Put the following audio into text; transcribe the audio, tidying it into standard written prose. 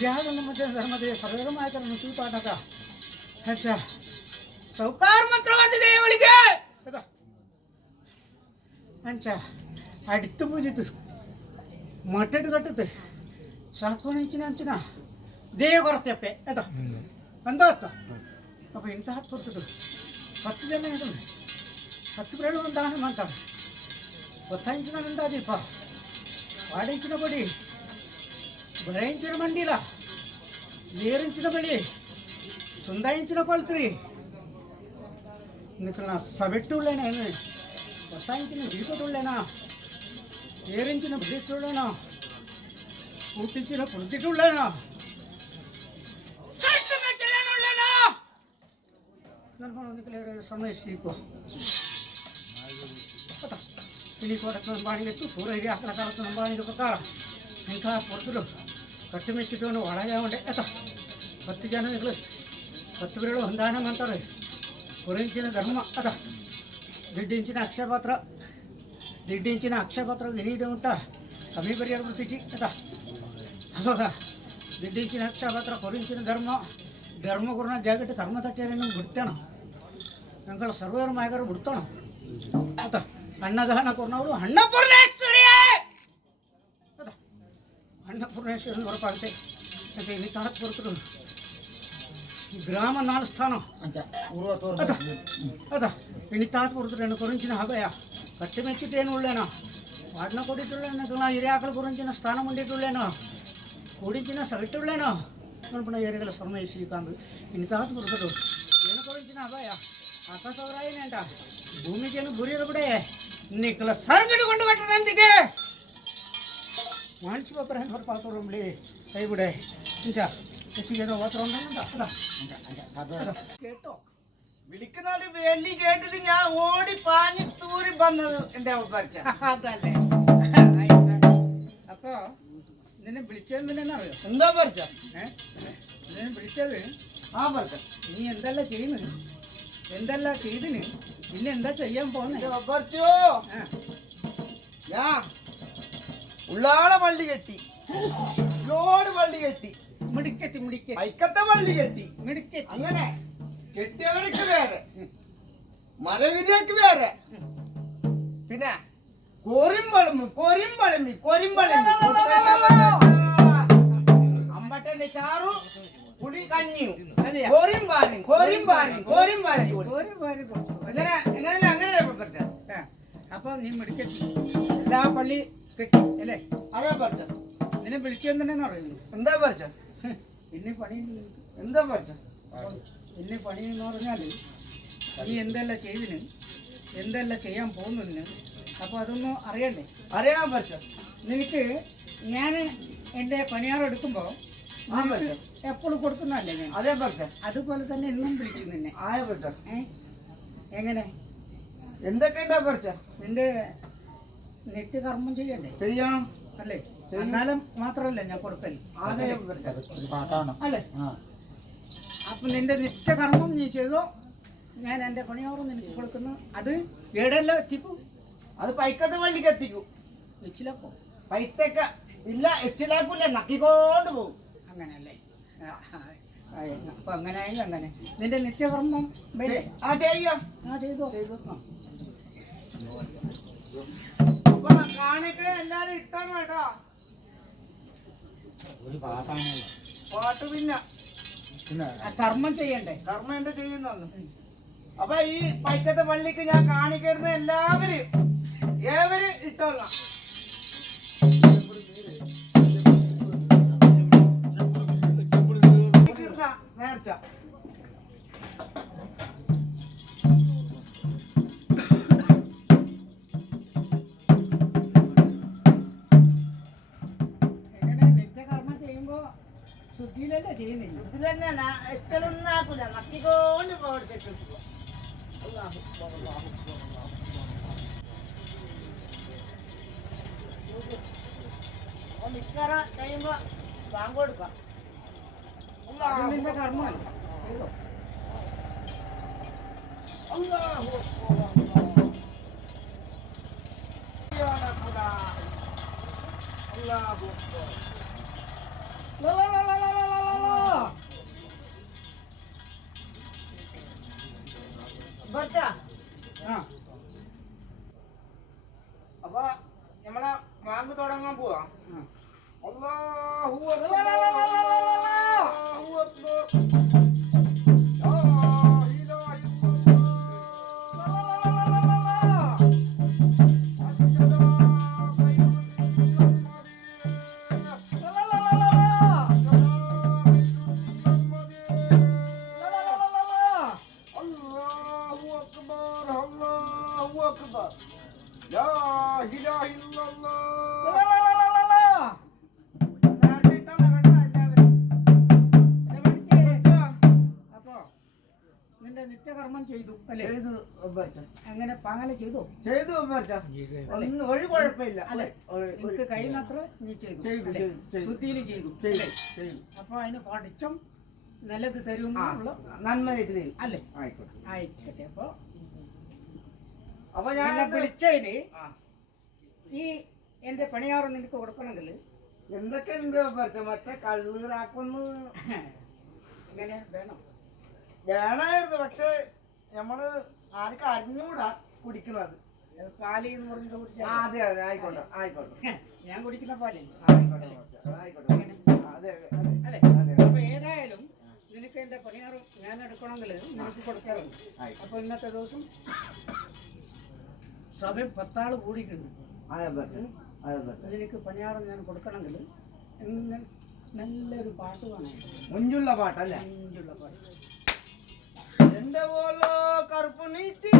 मध्ये धर्मदेव सर्वമായ ನುಸುಪಾಟಕ ಹೆಚ್ಚ ಸೌಕಾರ ಮಂತ್ರವಾದ ದೇವಳಿಗೆ ಅಂಚ ಅಡಿತ್ತು ಪೂಜಿತು ಮಟ್ಟಟ್ಟು ಕಟ್ಟುತ್ತೆ ಸಾಕೋಣಿಂಚಿನ ಅಂಚಿನ ದೇಹ ಕೊರತೆಪ್ಪೆ ಅದ ಅಂದತ್ತ ಅಪ್ಪ ಇಂಥ ಹತ್ತು ಕೊಡ್ತದ್ದು 10 ಜನ ಇದು 10 ಬೇಡ ಒಂದು ದಾನ ಮಾಡ್ತಾರೆ 10 ಇಂಚಿನ ಅಂದಾದೀಪ వాడించిన బడి భరాయించిన మండీల ఏరించిన బడి సుందాయించిన కొలత్రి ఇందుకు నా సబెట్టుళ్ళేనా వసాయించిన జీవితుళ్ళేనా ఏరించిన బ్రిటిష్టుళ్ళేనా పుట్టించిన పుట్టిటుళ్ళేనా ಸಮಯ ಶ್ರೀಕೋ ಇಲ್ಲಿ ಕೊಡಕ್ಕೆ ಬಾಣಿಗೆತ್ತು ಪೂರ ಹಿರಿಯ ಅಕ್ಕನ ಕಾಲಕ್ಕೆ ನಂಬಾಣಿಗೆ ಪ್ರಕಾರ ಇಂಥ ಪುರುಷರು ಕಟ್ಟುಮೆಚ್ಚಿಟ್ಟು ಒಳಗೆ ಉಂಡೆ ಎತ್ತ 10 ಜನ 10 ಬೇರು ಹೊಂದಾನ ಅಂತಾರೆ ಪುರಿಂಚಿನ ಧರ್ಮ ಅದ ದಿಡ್ಡಿಂಚಿನ ಅಕ್ಷಯಪತ್ರ ನಿನೀದೆ ಉಂಟ ಕಮ್ಮಿ ಬರಿಯಾರು ಬಿಡ್ತಿಚ್ಚಿ ಅದ ಅವಾಗ ದಿಡ್ಡಿಂಚಿನ ಅಕ್ಷಯಪತ್ರ ಪುರಿಂಚಿನ ಧರ್ಮಗುರುನ ಜಾಗಟ್ಟು ಕರ್ಮ ತಟ್ಟೆಯಲ್ಲಿ ನಮ್ಗೆ ಬಿಡ್ತೇಣ ഞങ്ങൾ സർവ്വമായകർ ಬಿಡ್ತಾಣ ಅದ ಅನ್ನದಾನ ಕೊರ್ನವಳು ಅನ್ನಪೂರ್ಣೇಶ್ವರಿ ಅನ್ನಪೂರ್ಣೇಶ್ವರಿ ಹೊರಪಾಗುತ್ತೆ ಅಂತ ಇಲ್ಲಿ ತಾಳಕ್ಕೆ ಬರ್ತರು ಗ್ರಾಮ 4 ಸ್ಥಾನ ಅದ ಇನ್ನು ತಾಳಕ್ಕೆ ಬರ್ತರು ಏನು ಕೊರಿಂಚಿನ ಹಬಯ ಕಟ್ಟಿ ಮೆಚ್ಚಿಟ್ಟೇನು ಉಳ್ಳೇನೋ ವಾಡ್ನ ಕೊಡಿಟ್ಟುಳ್ಳೇನೋ ಹಿರಿಯಾಕಳು ಕೊರಿಂಚಿನ ಸ್ಥಾನ ಮುಂಡಿಟ್ಟುಳ್ಳೇನೋ ಕೊಡಿಂಚಿನ ಸವಿಟ್ಟುಳ್ಳೇನೋ ನೋಡ್ಬಿಡ ಏರಿಗಳ ಸಮಯ ಶ್ರೀಕಾಂತ್ ಇನ್ನು ತಾಳಕ್ಕೆ ಬರ್ತರು ಏನು ಕೊರಿಂಚಿನ ಹಬಯ ಆಕಾಶವರಾಯನೇಂಟ ಭೂಮಿಗೇನು ಗುರಿಯರು ಬಿಡೆ ನಿಕ್ಕಲ ಸರಗಡುಕೊಂಡು ಕಟ್ಟದಂತಿಗೆ മാനിച്ചു പോപ്പറ പാത്തോറുമ്പളി കൈവിടെ കേട്ടോ വിളിക്കുന്ന വെള്ളി കേട്ടിട്ട് ഞാൻ ഓടി പാഞ്ഞ് തൂരി വന്നത് എന്റെ അതല്ലേ അപ്പൊ നിന്നെ വിളിച്ചത് അറിയോ എന്താ പറിച്ച നിന്നെ വിളിച്ചത് പറിച്ച നീ എന്തെല്ലാം ചെയ്യുന്നത് എന്തെല്ലാം ചെയ്തിന് പിന്നെ എന്താ ചെയ്യാൻ പോകുന്നത് ഉള്ളാളെ വള്ളി കെട്ടി ലോഡ് വള്ളി കെട്ടി മിടിക്കെത്തി ഐക്കത്തെ വള്ളി കെട്ടി മിടിക്കെത്തി അങ്ങനെ കെട്ടിയവർക്ക് വേറെ മരവിരിയക്ക് വേറെ പിന്നെ കോരിമ്പളമി അമ്പട്ടന്റെ ചാറു പുളി കഞ്ഞിയും അപ്പൊ നീ മിടിക്കെത്തി എല്ലാ പള്ളി കെട്ടി അല്ലേ അതാ പറിച്ച നിന്നെ വിളിച്ചെന്തിനെന്ന് പറയുന്നു എന്താ പറിച്ച പിന്നെ പണി എന്താ പറിച്ച പിന്നെ പണി എന്ന് പറഞ്ഞാൽ നീ എന്തെല്ലാം ചെയ്തിന് എന്തെല്ലാം ചെയ്യാൻ പോകുന്നതിന് അപ്പോൾ അതൊന്നും അറിയണ്ടേ അറിയാൻ പറിച്ച നിനക്ക് ഞാൻ എൻ്റെ പണിയാറെടുക്കുമ്പോൾ എപ്പോഴും കൊടുക്കുന്നതല്ലേ ഞാൻ അതേ പറിച്ച അതുപോലെ തന്നെ എന്നും വിളിച്ചു നിന്നെ ആയ പറിച്ച എങ്ങനെ എന്തൊക്കെയുണ്ടാ പറിച്ച നിന്റെ നിത്യകർമ്മം ചെയ്യണ്ടേ ചെയ്യണം അല്ലേ എന്നാലും മാത്രമല്ല ഞാൻ കൊടുക്കൽ അല്ലേ അപ്പൊ നിന്റെ നിത്യകർമ്മം നീ ചെയ്തോ ഞാൻ എൻ്റെ പണിയോറും നിനക്ക് കൊടുക്കുന്നു അത് എവിടെയെല്ലാം എത്തിക്കും അത് പൈക്കത്തെ വള്ളിക്ക് എത്തിക്കും എച്ചിലാക്കോ പൈത്തക്ക ഇല്ല എച്ചിലാക്കൂല നക്കിക്കൊണ്ട് പോകും അങ്ങനെയല്ലേ അപ്പൊ അങ്ങനെയായാലും അങ്ങനെ നിന്റെ നിത്യകർമ്മം ചെയ്തോ കാണിക്ക് എല്ലാരും ഇഷ്ടം കേട്ടോ പാട്ട് പിന്നെ കർമ്മം ചെയ്യണ്ടേ കർമ്മം എന്താ ചെയ്യുന്നു അപ്പൊ ഈ പൈക്കത്തെ പള്ളിക്ക് ഞാൻ കാണിക്കരുന്ന എല്ലാവരും ഏവരും ഇട്ടോളാം നേർച്ച ശുദ്ധിയിലല്ലേ ചെയ്യുന്നില്ല ഇതിലെന്നെ എച്ചലൊന്നും ആക്കൂല നക്കിക്കൊണ്ട് പോകട്ടെ നിക്കറ കഴിയുമ്പോ ബാങ്ക് കൊടുക്കാം നിന്റെ കർമ്മമല്ല ലാ, ലാ, ലാ, ലാ, ലാ, ലാ, ലാ, ലാ. ബർച്ചാ, ആ അപ്പൊ നമ്മളെ വാങ്ങ് തുടങ്ങാൻ പോവാ. ആ. അല്ലാഹു ലാ, ലാ, ലാ, ലാ, ലാ, ലാ, ലാ, ലാ. അല്ലാഹു അക്ബർ. ലാ ഇലാഹ ഇല്ലല്ലാഹ്. ലാ, ലാ, ലാ, ലാ, ലാ, ലാ, ലാ. അസ്സലാമു അലൈക്കും. ലാ, ലാ, ലാ, ലാ, ലാ, ലാ. ലാ, ലാ, ലാ, ലാ, ലാ, ലാ. അല്ലാഹു അക്ബർ. അല്ലാഹു അക്ബർ. ലാ ഇലാഹ ഇല്ലല്ലാഹ്. ലാ, ലാ, ലാ, ലാ, ലാ, ലാ. നേരത്തെ ഇട്ടോളാം കേട്ടോ എല്ലാവരും. എന്നെ പഠിച്ചേ. ബർച്ചാ, അപ്പോ നിന്റെ നിത്യകർമ്മം ചെയ്തു അല്ലേ? ചെയ്തു ബർച്ചാ. അങ്ങനെ പാങ്ങല ചെയ്തു. ചെയ്തു ബർച്ചാ. ഒന്നും ഒരു കുഴപ്പമില്ല. അല്ലെ ഒരു- എനിക്ക് കഴിയുന്നത്ര നീ ചെയ്തു ചെയ്തു, അല്ലേ? ചെയ്തു, ചെയ്തു. ശുദ്ധിയിൽ ചെയ്തു ചെയ്തു, അല്ലേ? ചെയ്തു. അപ്പൊ അതിന് പഠിച്ചം നല്ലത് ആ, തരുമെന്നുള്ള നന്മ ചെയ്ത് തരും. അല്ലേ? ആയിക്കോട്ടെ. ആയിക്കട്ടെ. അപ്പൊ ഞാൻ ഞാൻ വിളിച്ചതിന് ആ, ഈ എന്റെ പണിയാറ് നിനക്ക് കൊടുക്കണമെങ്കിൽ എന്തൊക്കെയുണ്ട് ബർച്ചാ? മറ്റേ കള്ളീറാക്കൊന്ന് ഇങ്ങനെ വേണം. വേണമായിരുന്നു, പക്ഷെ നമ്മള് ആർക്കും അറിഞ്ഞൂടാ കുടിക്കുന്നത്. അത് പാല് എന്ന് പറഞ്ഞിട്ട് ആ, കുടിച്ചാൽ അതെ അതെ, ആയിക്കോട്ടെ ആയിക്കോട്ടെ ഞാൻ കുടിക്കുന്ന പാലേ ആയിക്കോട്ടെ ബർച്ചാ, ആയിക്കോട്ടെ. അതെ അതെ അല്ലേ? അതെ. അപ്പൊ ഏതായാലും നിനക്ക് എന്റെ പണിയാറ് ഞാൻ എടുക്കണമെങ്കിൽ നിനക്ക് കൊടുക്കാറുണ്ട്. ആയിക്കോട്ടെ. അപ്പൊ ഇന്നത്തെ ദിവസം സഭ 10 ആള് കൂടിയിട്ടുണ്ട്. അതെ ബർച്ചാ, അതെ ബർച്ചാ. അതിലേക്ക് പണിയാറ് ഞാൻ കൊടുക്കണമെങ്കിൽ ഇങ്ങനെ നല്ലൊരു പാട്ട് വേണം. മുഞ്ചുള്ള പാട്ടല്ലേ? അഞ്ചുള്ള പാട്ട്. എന്റെ പോലോ കറുപ്പ് നീച്ചി